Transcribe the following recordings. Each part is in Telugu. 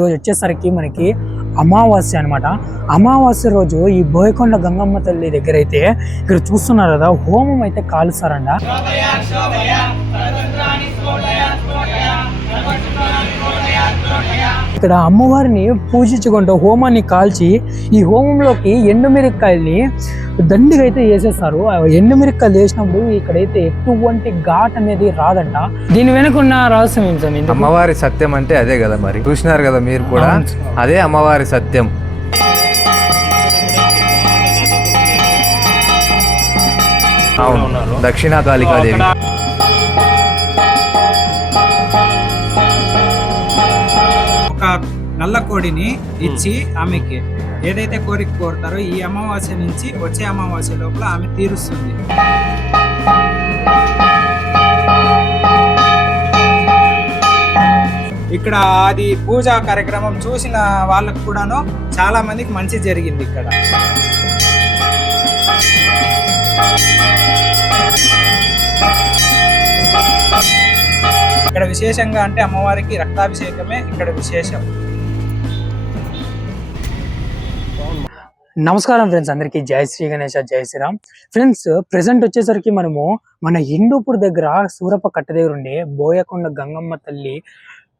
రోజు వచ్చేసరికి మనకి అమావాస్య అనమాట. అమావాస్య రోజు ఈ బోయకొండ గంగమ్మ తల్లి దగ్గర అయితే ఇక్కడ చూస్తున్నారు కదా, హోమం అయితే కాలుస్తారంట. ఇక్కడ అమ్మవారిని పూజించుకుంటూ హోమాన్ని కాల్చి ఈ హోమంలోకి ఎండుమిరక్కాయల్ని దండిగా అయితే వేసేస్తారు. ఎండుమిరక్కాయలు వేసినప్పుడు ఇక్కడైతే ఎటువంటి ఘాట్ అనేది రాదంట. దీని వెనుకున్న రహస్యం ఏంటండి? అమ్మవారి సత్యం అంటే అదే కదా, మరి చూసినారు కదా మీరు కూడా, అదే అమ్మవారి సత్యం. అవును, దక్షిణ కాళికాదేవి. నల్ల కోడిని ఇచ్చి ఆమెకి ఏదైతే కోరిక కోరుతారో ఈ అమావాస్య నుంచి వచ్చే అమావాస్య లోపల ఆమె తీరుస్తుంది. ఇక్కడ అది పూజా కార్యక్రమం చూసిన వాళ్ళకు కూడాను చాలా మందికి మంచి జరిగింది. ఇక్కడ విశేషంగా అంటే అమ్మవారికి రక్తాభిషేకమే ఇక్కడ విశేషం. నమస్కారం ఫ్రెండ్స్, అందరికీ జై శ్రీ గణేష, జై శ్రీరామ్. ఫ్రెండ్స్, ప్రెసెంట్ వచ్చేసరికి మనము మన హిందూపూర్ దగ్గర సూరప్ప కట్ట దగ్గర ఉండే బోయకొండ గంగమ్మ తల్లి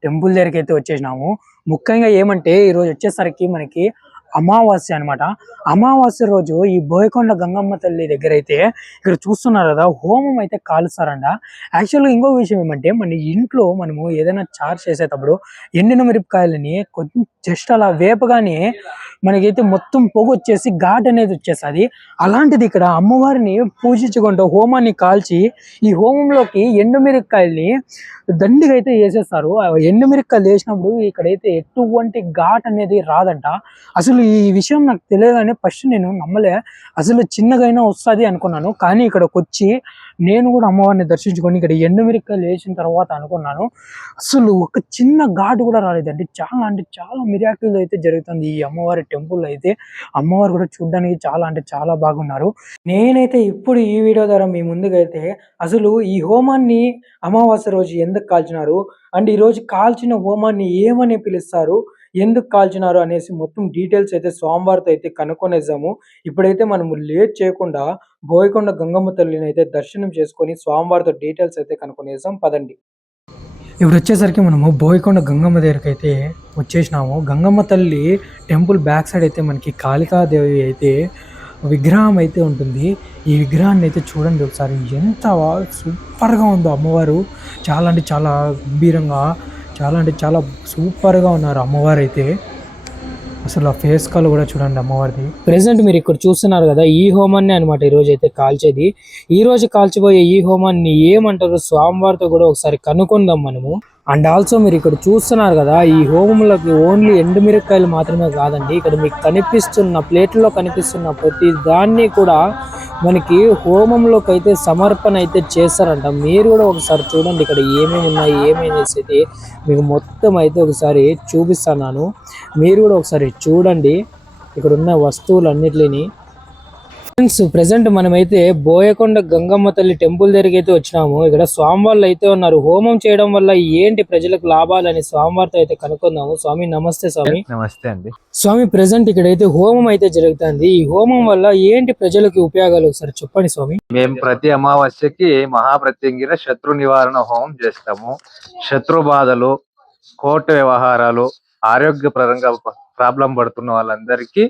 టెంపుల్ దగ్గరికి అయితే వచ్చేసినాము. ముఖ్యంగా ఏమంటే ఈరోజు వచ్చేసరికి మనకి అమావాస్య అనమాట. అమావాస్య రోజు ఈ బోయకొండ గంగమ్మ తల్లి దగ్గర అయితే ఇక్కడ చూస్తున్నారు కదా, హోమం అయితే కాలుస్తారంట. యాక్చువల్గా ఇంకో విషయం ఏమంటే, మన ఇంట్లో మనము ఏదైనా చార్జ్ చేసేటప్పుడు ఎండిన మిరపకాయలని కొంచెం జస్ట్ అలా వేపగానే మనకైతే మొత్తం పొగ వచ్చేసి ఘాట్ అనేది వచ్చేస్తుంది. అలాంటిది ఇక్కడ అమ్మవారిని పూజించుకుంటూ హోమాన్ని కాల్చి ఈ హోమంలోకి ఎండుమిరక్కాయల్ని దండిగా అయితే వేసేస్తారు. ఎండుమిరక్కాయలు వేసినప్పుడు ఇక్కడైతే ఎటువంటి ఘాట్ అనేది రాదంట. అసలు ఈ విషయం నాకు తెలియగానే ఫస్ట్ నేను నమ్మలే, అసలు చిన్నగైనా వస్తుంది అనుకున్నాను. కానీ ఇక్కడికి వచ్చి నేను కూడా అమ్మవారిని దర్శించుకొని ఇక్కడ ఎండుమిరక్కాయలు వేసిన తర్వాత అనుకున్నాను, అసలు ఒక చిన్న ఘాటు కూడా రాలేదండి. అంటే చాలా మిరాకిల్ అయితే జరుగుతుంది ఈ అమ్మవారి టెంపుల్ అయితే. అమ్మవారు కూడా చూడడానికి చాలా బాగున్నారు. నేనైతే ఇప్పుడు ఈ వీడియో ద్వారా మీ ముందుకైతే అసలు ఈ హోమాన్ని అమావాస్య రోజు ఎందుకు కాల్చినారు అండ్ ఈ రోజు కాల్చిన హోమాన్ని ఏమని పిలుస్తారు, ఎందుకు కాల్చినారు అనేసి మొత్తం డీటెయిల్స్ అయితే స్వామివారితో అయితే కనుక్కొనేద్దాము. ఇప్పుడైతే మనము లేట్ చేయకుండా బోయకొండ గంగమ్మ తల్లిని అయితే దర్శనం చేసుకొని స్వామివారితో డీటెయిల్స్ అయితే కనుక్కొనేద్దాం, పదండి. ఇప్పుడు వచ్చేసరికి మనము బోయకొండ గంగమ్మ దగ్గరికి అయితే వచ్చేసినాము. గంగమ్మ తల్లి టెంపుల్ బ్యాక్ సైడ్ అయితే మనకి కాళికాదేవి అయితే విగ్రహం అయితే ఉంటుంది. ఈ విగ్రహాన్ని అయితే చూడండి ఒకసారి, ఎంత సూపర్గా ఉందో అమ్మవారు. చాలా గంభీరంగా, చాలా సూపర్గా ఉన్నారు అమ్మవారు అయితే. అసలు ఆ ఫేస్ కాల్ కూడా చూడండి అమ్మవారిది. ప్రెసెంట్ మీరు ఇక్కడ చూస్తున్నారు కదా, ఈ హోమాన్ని అనమాట ఈరోజు అయితే కాల్చేది. ఈ రోజు కాల్చిపోయే ఈ హోమాన్ని ఏమంటారు స్వామివారితో కూడా ఒకసారి కనుక్కుందాం మనము. అండ్ ఆల్సో మీరు ఇక్కడ చూస్తున్నారు కదా, ఈ హోమంలోకి ఓన్లీ ఎండుమిరక్కాయలు మాత్రమే కాదండి, ఇక్కడ మీకు కనిపిస్తున్న ప్లేట్లో కనిపిస్తున్న ప్రతి దాన్ని కూడా మనకి హోమంలోకి అయితే సమర్పణ అయితే చేస్తారంట. మీరు కూడా ఒకసారి చూడండి ఇక్కడ ఏమేమి ఉన్నాయి, ఏమేసి అయితే మీకు మొత్తం అయితే ఒకసారి చూపిస్తున్నాను. మీరు కూడా ఒకసారి చూడండి ఇక్కడ ఉన్న వస్తువులన్నిటిని. ఫ్రెండ్స్, ప్రెసెంట్ మనమైతే బోయకొండ గంగమ్మ తల్లి టెంపుల్ దగ్గరికి అయితే వచ్చినాము. ఇక్కడ స్వామివార్లు అయితే ఉన్నారు. హోమం చేయడం వల్ల ఏంటి ప్రజలకు లాభాలని స్వామివారితో అయితే కనుక్కుందాము. స్వామి నమస్తే. స్వామి నమస్తే అండి. స్వామి, ప్రెసెంట్ ఇక్కడైతే హోమం అయితే జరుగుతుంది. ఈ హోమం వల్ల ఏంటి ప్రజలకు ఉపయోగాలు ఒకసారి చెప్పండి స్వామి. మేము ప్రతి అమావాస్యకి మహాప్రత్యంగిర శత్రు నివారణ హోమం చేస్తాము. శత్రు బాధలు, కోర్టు వ్యవహారాలు, ఆరోగ్యపరంగా ప్రాబ్లం పడుతున్న వాళ్ళందరికీ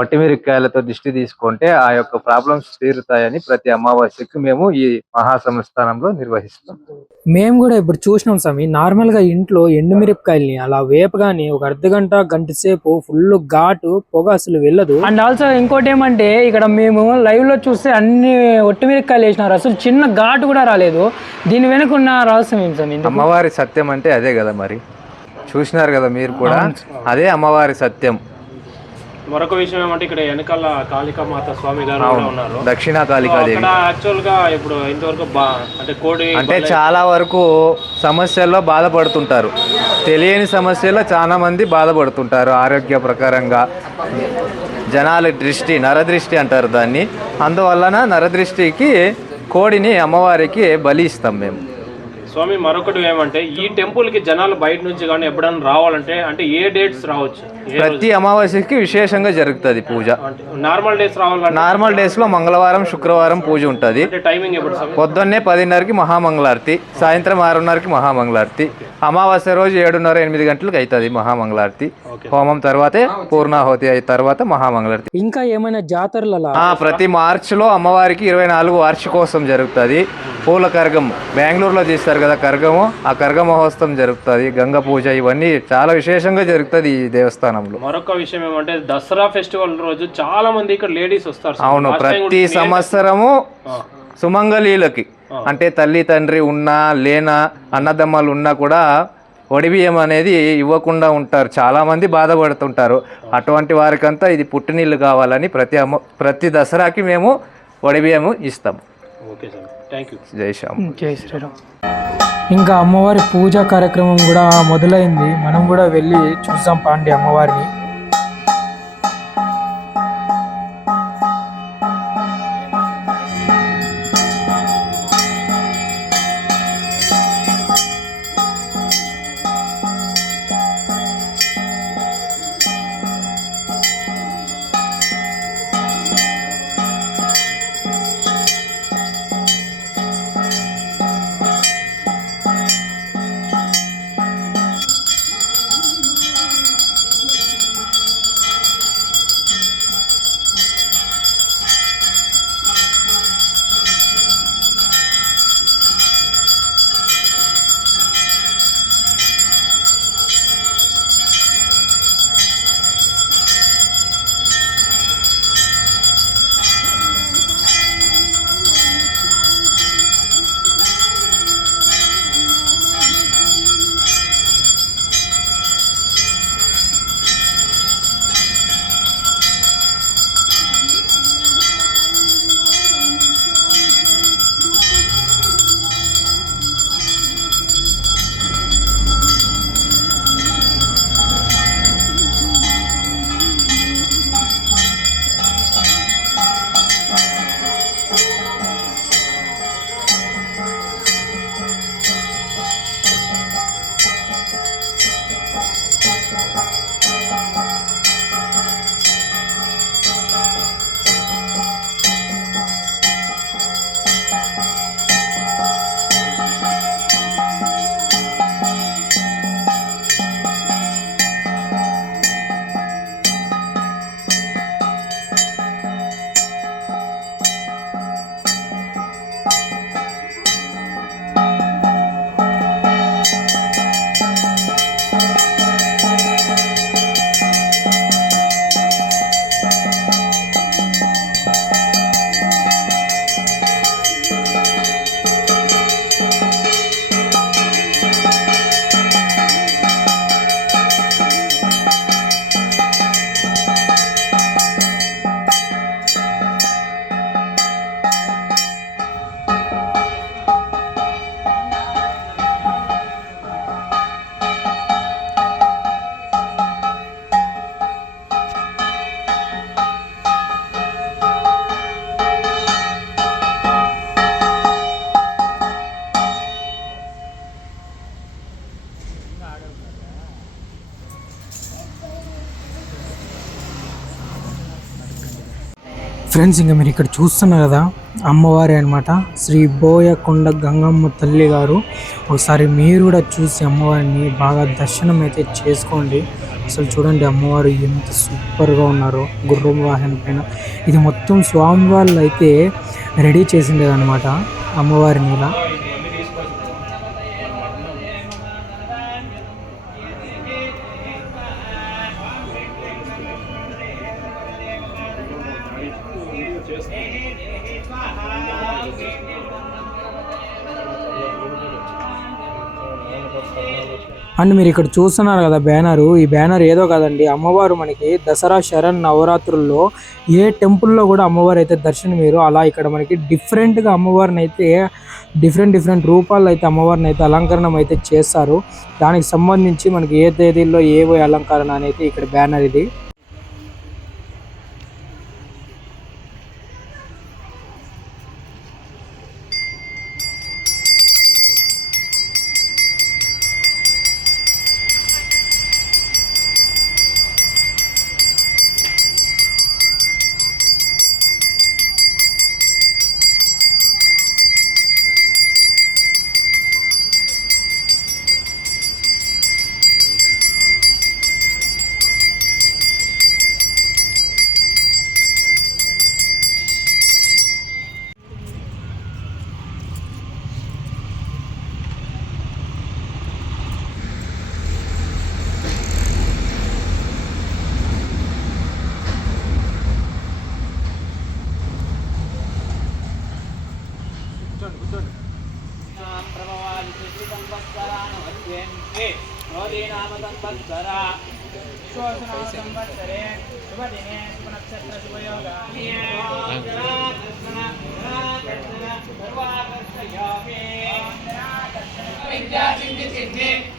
ఒట్టిమిరక్కాయలతో దిష్టి తీసుకుంటే ఆ యొక్క ప్రాబ్లమ్స్ తీరుతాయని ప్రతి అమావాస్యకి మేము ఈ మహాసంస్థానంలో నిర్వహిస్తాం. మేము కూడా ఇప్పుడు చూసినాం స్వామి, నార్మల్ గా ఇంట్లో ఎండుమిరపకాయల్ని అలా వేపగానే ఒక గంట సేపు ఫుల్ ఘాటు పొగ అసలు వెళ్ళదు. అండ్ ఆల్సో ఇంకోటి ఏమంటే, ఇక్కడ మేము లైవ్ లో చూస్తే అన్ని ఒట్టిమిరపకాయలు వేసినారు, అసలు చిన్న ఘాటు కూడా రాలేదు. దీని వెనుకున్న రహస్యం ఏంటి స్వామి? అమ్మవారి సత్యం అంటే అదే కదా, మరి చూసినారు కదా మీరు కూడా, అదే అమ్మవారి సత్యం. మరొక విషయం ఏమంటే, ఇక్కడ వెనకాల కాళికామాత స్వామి గారు ఉన్నారు, దక్షిణ కాళికాదేవి. యాక్చువల్ గా ఇప్పుడు ఇంతవరకు అంటే కోడి అంటే చాలా వరకు సమస్యల్లో బాధపడుతుంటారు. తెలియని సమస్యల్లో చాలా మంది బాధపడుతుంటారు. ఆరోగ్య ప్రకారంగా జనాల దృష్టి, నరదృష్టి అంటారు దాన్ని. అందువలన నరదృష్టికి కోడిని అమ్మవారికి బలి ఇస్తాం మేము. స్వామి మరొకటి ఏమంటే ఈ టెంపుల్ కి జనాలు బయట నుంచి కానీ ఎప్పుడైనా రావాలంటే అంటే ఏ డేట్స్ రావచ్చు? ప్రతి అమావాస్యకి విశేషంగా జరుగుతుంది పూజ. నార్మల్ డేస్ రావాలంటే నార్మల్ డేస్ లో మంగళవారం శుక్రవారం పూజ ఉంటుంది. టైమింగ్ ఎప్పుడు స్వామి? పొద్దున్నే 10:30కి మహామంగళారతి, సాయంత్రం 6:30కి మహామంగళారతి. అమావాస్య రోజు 7:30-8 గంటలకు అవుతుంది మహామంగళారతి. హోమం తర్వాతే పూర్ణాహుతి అయిన తర్వాత మహామంగళారతి. ఇంకా ఏమైనా జాతరలు అలా? ప్రతి మార్చిలో అమ్మవారికి 24 వార్షికోత్సవం జరుగుతుంది. పూల కర్గం బెంగళూరులో చేస్తారు కదా కర్గము, ఆ కర్గ మహోత్సవం జరుగుతుంది. గంగ పూజ ఇవన్నీ చాలా విశేషంగా జరుగుతుంది ఈ దేవస్థానంలో. మరొక విషయం ఏమంటే దసరా ఫెస్టివల్ రోజు చాలా మంది ఇక్కడ లేడీస్ వస్తారు. అవును, ప్రతి సంవత్సరము సుమంగళీలకి అంటే తల్లి తండ్రి ఉన్నా లేనా అన్నదమ్మాలు ఉన్నా కూడా వడిబియ్యం అనేది ఇవ్వకుండా ఉంటారు. చాలామంది బాధపడుతుంటారు. అటువంటి వారికంతా ఇది పుట్టినీళ్ళు కావాలని ప్రతి దసరాకి మేము వడిబియ్యము ఇస్తాం. Okay sir, thank you. జై శ్యామ్. జై శ్రీరామ్. ఇంకా అమ్మవారి పూజా కార్యక్రమం కూడా మొదలైంది. మనం కూడా వెళ్ళి చూద్దాం పాండి అమ్మవారిని. ఫ్రెండ్స్, ఇంకా మీరు ఇక్కడ చూస్తున్నారు కదా అమ్మవారి అనమాట, శ్రీ బోయకొండ గంగమ్మ తల్లి గారు. ఒకసారి మీరు కూడా చూసి అమ్మవారిని బాగా దర్శనం అయితే చేసుకోండి. అసలు చూడండి అమ్మవారు ఎంత సూపర్గా ఉన్నారో గుర్రం వాహనం పైన. ఇది మొత్తం స్వామి వాళ్ళు అయితే రెడీ చేసిండేది అనమాట అమ్మవారిని ఇలా. అండ్ మీరు ఇక్కడ చూస్తున్నారు కదా బ్యానరు, ఈ బ్యానర్ ఏదో కాదండి, అమ్మవారు మనకి దసరా శరణ్ నవరాత్రుల్లో ఏ టెంపుల్లో కూడా అమ్మవారు అయితే దర్శనం మీరు అలా ఇక్కడ మనకి డిఫరెంట్గా అమ్మవారిని అయితే డిఫరెంట్ రూపాల్లో అయితే అమ్మవారిని అయితే అలంకరణం అయితే చేస్తారు. దానికి సంబంధించి మనకి ఏ తేదీల్లో ఏవో అలంకరణ అనేది ఇక్కడ బ్యానర్ ఇది. సంవత్సరే శుభదినే శుభనక్షత్ర శుభయోగాని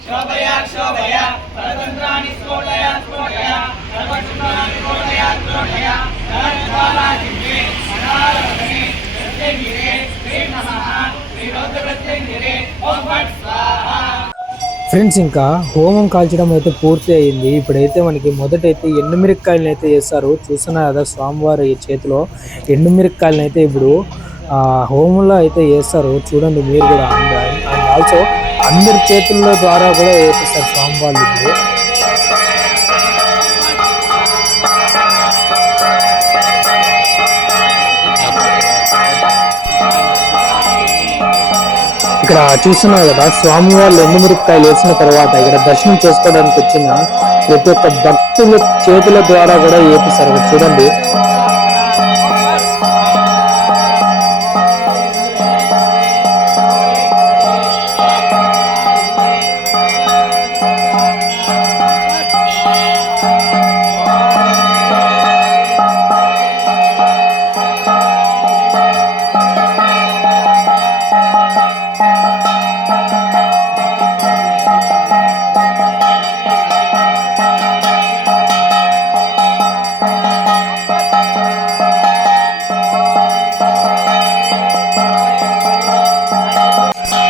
శోభయా శోభయ పరతంత్రాన్ని స్ఫోటయ స్ఫోటయ సర్వసుఖాన్ని స్ఫోటయ స్ఫోటయ సర్వజ్వాలాజింగే అనారవని ప్రత్యంగిరే శ్రీ నమః శ్రీ రౌద్ర ప్రత్యంగిరే ఓం ఫట్ స్వాహా. ఫ్రెండ్స్, ఇంకా హోమం కాల్చడం అయితే పూర్తి అయ్యింది. ఇప్పుడైతే మనకి మొదటైతే ఎండుమిరక్కాయలను అయితే వేస్తారు. చూస్తున్నారు కదా స్వామివారి చేతిలో ఎండుమిరక్కాయలను అయితే ఇప్పుడు హోమంలో అయితే వేస్తారు. చూడండి మీరు కూడా. అండ్ ఆల్సో అందరి చేతుల్లో ద్వారా కూడా వేస్తారు స్వామివారు ఇప్పుడు. ఇక్కడ చూస్తున్నారు కదా స్వామివార్లు ఎండుమిరపకాయలు వేసిన తర్వాత ఇక్కడ దర్శనం చేసుకోవడానికి వచ్చిన ప్రతి ఒక్క భక్తుల చేతుల ద్వారా కూడా వేపిస్తారు. చూడండి.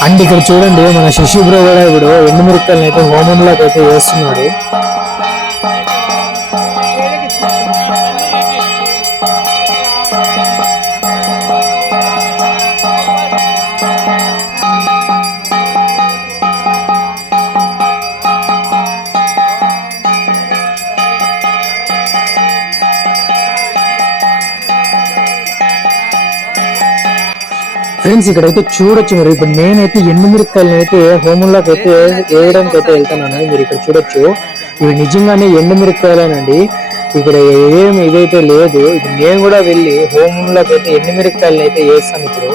అండ్ ఇక్కడ చూడండి మన శశి బ్రో కూడా ఇప్పుడు ఎండుమిరపకాయలను అయితే హోమంలోకి అయితే వేస్తున్నాడు. ఫ్రెండ్స్, ఇక్కడైతే చూడొచ్చు మీరు. ఇప్పుడు నేనైతే ఎండుమిరపకాయలను అయితే హోమంలోకి అయితే వేయడానికి అయితే వెళ్తున్నాను. మీరు ఇక్కడ చూడొచ్చు, ఇవి నిజంగానే ఎండుమిరపకాయలేనండి. ఇక్కడ ఏం ఇదైతే లేదు. ఇప్పుడు నేను కూడా వెళ్ళి హోమంలోకి అయితే ఎండుమిరపకాయలను అయితే వేస్తాను ఇప్పుడు.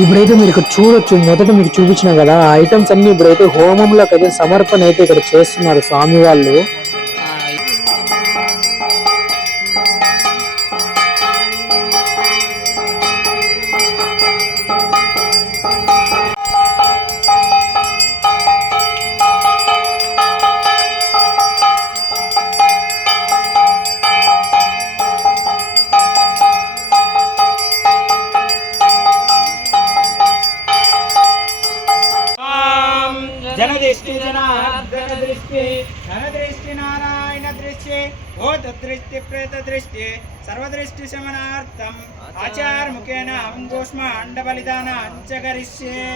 ఇప్పుడైతే మీరు ఇక్కడ చూడొచ్చు, మొదట మీకు చూపించిన కదా ఆ ఐటమ్స్ అన్ని ఇప్పుడైతే హోమంలోకి అయితే సమర్పణ అయితే ఇక్కడ చేస్తున్నారు స్వామి వాళ్ళు. जनदृष्टि जनार्दन दृष्टि धनदृष्टि नारायण दृष्टि भूत दृष्टि प्रेत दृष्टि सर्वदृष्टि शमनार्थम आचार मुखेन अंगुष्मांड बलिदान च करिष्ये.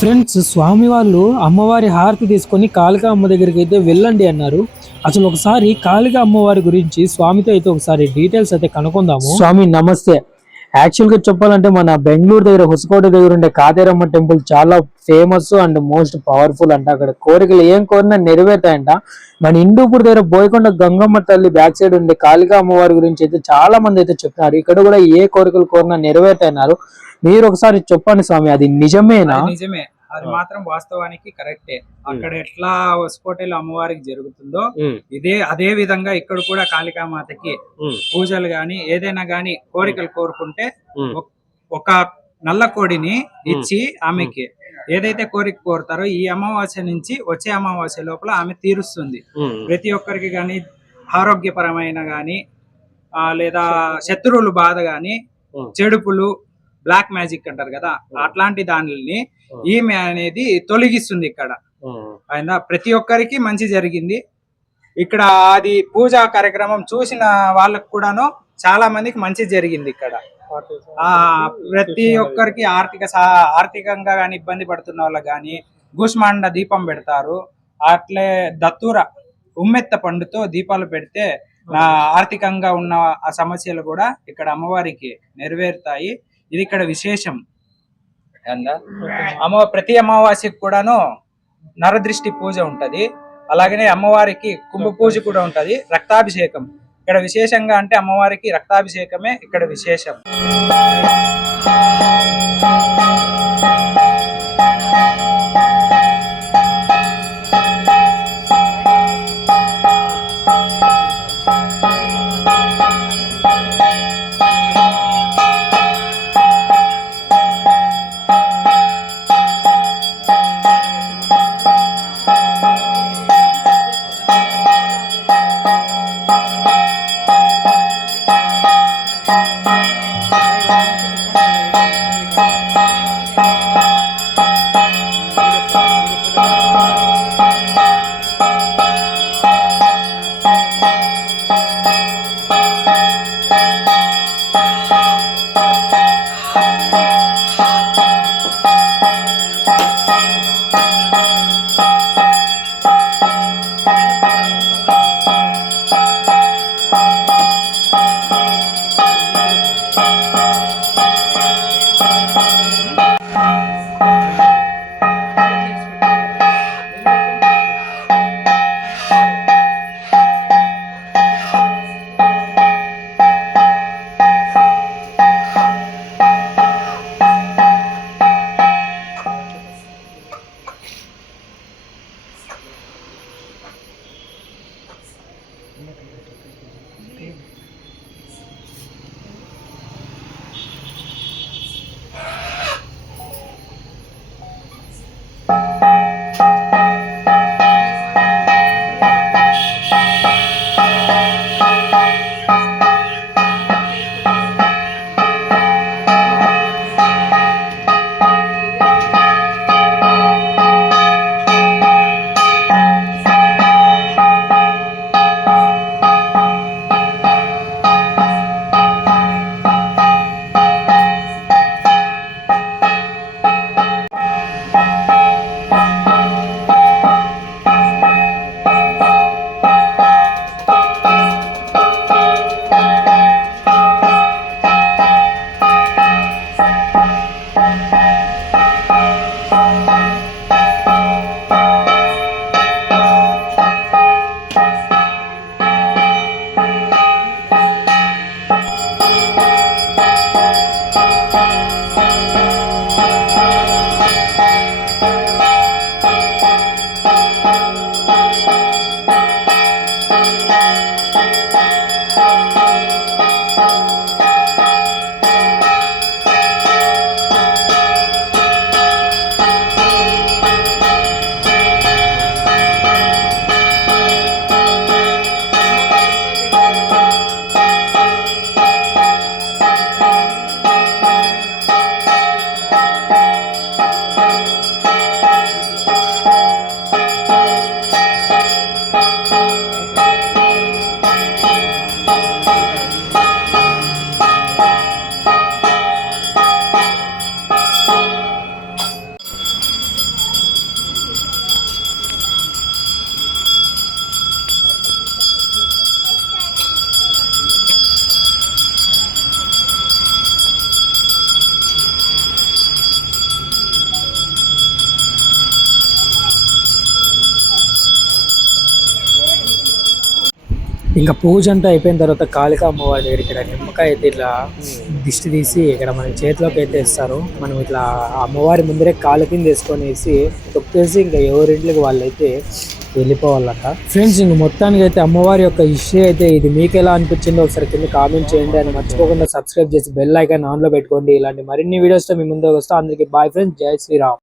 ఫ్రెండ్స్, స్వామి వాళ్ళు అమ్మవారి హారతి తీసుకొని కాళికా అమ్మ దగ్గరికి అయితే వెళ్ళండి అన్నారు. అసలు ఒకసారి కాళికా అమ్మవారి గురించి స్వామితో అయితే ఒకసారి డీటెయిల్స్ అయితే కనుక్కుందాము. స్వామి నమస్తే. యాక్చువల్ గా చెప్పాలంటే మన బెంగళూరు దగ్గర హుసకోట దగ్గర ఉండే కాతేరమ్మ టెంపుల్ చాలా ఫేమస్ అండ్ మోస్ట్ పవర్ఫుల్ అంట. అక్కడ కోరికలు ఏం కోరినా నెరవేరుతాయంట. మన హిందూపూర్ దగ్గర బోయకొండ గంగమ్మ తల్లి బ్యాక్ సైడ్ ఉండే కాళికా అమ్మవారి గురించి అయితే చాలా మంది అయితే చెప్తున్నారు. ఇక్కడ కూడా ఏ కోరికలు కోరినా నెరవేరుతాయన్నారు. మీరు ఒకసారి చెప్పండి స్వామి, అది నిజమేనా? నిజమే, అది మాత్రం వాస్తవానికి కరెక్టే. అక్కడ ఎట్లా హొసకోటలో అమ్మవారికి జరుగుతుందో అదే విధంగా ఇక్కడ కూడా కాళికామాతకి పూజలు గాని ఏదైనా గాని కోరికలు కోరుకుంటే ఒక నల్ల కోడిని ఇచ్చి ఆమెకి ఏదైతే కోరిక కోరుతారో ఈ అమావాస్య నుంచి వచ్చే అమావాస్య లోపల ఆమె తీరుస్తుంది. ప్రతి ఒక్కరికి గాని ఆరోగ్యపరమైన గాని లేదా శత్రువులు బాధ గాని చెడుపులు బ్లాక్ మ్యాజిక్ అంటారు కదా, అట్లాంటి దానిని ఈమె అనేది తొలగిస్తుంది. ఇక్కడ అయినా ప్రతి ఒక్కరికి మంచి జరిగింది. ఇక్కడ అది పూజా కార్యక్రమం చూసిన వాళ్ళకు కూడాను చాలా మందికి మంచి జరిగింది. ఇక్కడ ప్రతి ఒక్కరికి ఆర్థికంగా గాని ఇబ్బంది పడుతున్న వాళ్ళకి గాని గుష్మాండ దీపం పెడతారు. అట్లే దత్తూర ఉమ్మెత్త పండుతో దీపాలు పెడితే ఆర్థికంగా ఉన్న ఆ సమస్యలు కూడా ఇక్కడ అమ్మవారికి నెరవేరుతాయి. ఇది ఇక్కడ విశేషం. ప్రతి అమావాస్యకి కూడాను నరదృష్టి పూజ ఉంటది. అలాగనే అమ్మవారికి కుంభ పూజ కూడా ఉంటది. రక్తాభిషేకం ఇక్కడ విశేషంగా అంటే అమ్మవారికి రక్తాభిషేకమే ఇక్కడ విశేషం. ఇంకా పూజ అంతా అయిపోయిన తర్వాత కాళికా అమ్మవారి దగ్గర ఇక్కడ నిమ్మకాయ అయితే ఇట్లా దిష్టి తీసి ఇక్కడ మన చేతిలోకి అయితే ఇస్తారు. మనం ఇట్లా అమ్మవారి ముందరే కాలు కింద వేసుకొనేసి తొక్కేసి ఇంకా ఎవరింట్లోకి వాళ్ళైతే వెళ్ళిపోవాలంట. ఫ్రెండ్స్ ఇంక మొత్తానికి అయితే అమ్మవారి యొక్క హిస్టరీ అయితే ఇది మీకు ఎలా అనిపించిందో ఒకసారి కింద కామెంట్ చేయండి. అని మర్చిపోకుండా సబ్స్క్రైబ్ చేసి బెల్ ఐకాన్ ఆన్ లో పెట్టుకోండి. ఇలాంటి మరిన్ని వీడియోస్ తో మీ ముందుకు వస్తా. అందరికీ బాయ్ ఫ్రెండ్స్, జై శ్రీరామ్.